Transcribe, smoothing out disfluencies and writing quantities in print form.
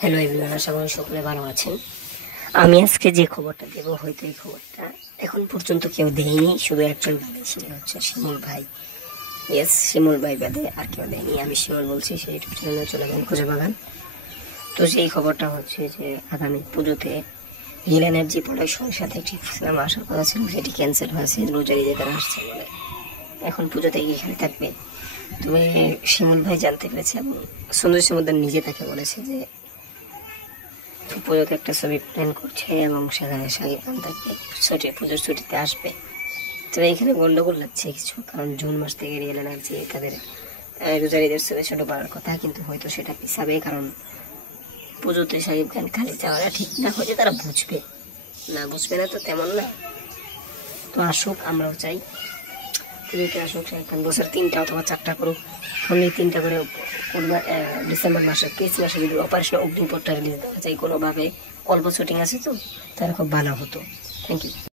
Hello everyone, আশা করি সকলে ভালো আছেন। আমি আজকে যে খবরটা দেব, হয়তো এই খবরটা এখন পর্যন্ত কেউ দেয়নি, শুধু একজন বাদে, সেটা হচ্ছে শিমুল ভাই। ইয়েস, শিমুল ভাই বাদে আর কেউ দেয়নি। আমি শিমুল বলছি, সেই ইউটিউব চ্যানেলে চলে যান খুঁজে পাবেন। তো সেই খবরটা হচ্ছে যে আগামী পুজোতে রিয়েল এনার্জি প্রোডাকশনের সাথে একটি সিনেমা আসার কথা ছিল, সেটি ক্যান্সেল হয়েছে। রোজারি যে তারা আসছে বলে এখন পুজোতে এখানে থাকবে। তবে শিমুল ভাই জানতে পেরেছে এবং সুন্দর সমুদ্র নিজে তাকে বলেছে যে পুজোতে একটা ছবি প্ল্যান করছে এবং সেখানে শাকিব খান থাকবে, পুজোর ছুটিতে আসবে। তো এখানে গন্ডগোল লাগছে কিছু, কারণ জুন মাস থেকে রিয়েল এনার্জি তাদের রোজারিদের ছবি ছোট করার কথা, কিন্তু হয়তো সেটা পিছাবে, কারণ পুজোতে শাকিব খান খালি যাওয়াটা ঠিক না। হয়তো তারা বুঝবে না তো তেমন না। তো আসুক, আমরাও চাই পুজোতে আসুক শাকিব খান। বছর 3টা অথবা 4টা করুক, অনলি 3টা করে করবে। ডিসেম্বর মাসে মাসে যদি অপারেশন অগ্নিপথটা রিলিজ দেওয়া যায় কোনোভাবে, অল্প শুটিং আছে তো তাহলে খুব ভালো হতো। Thank you.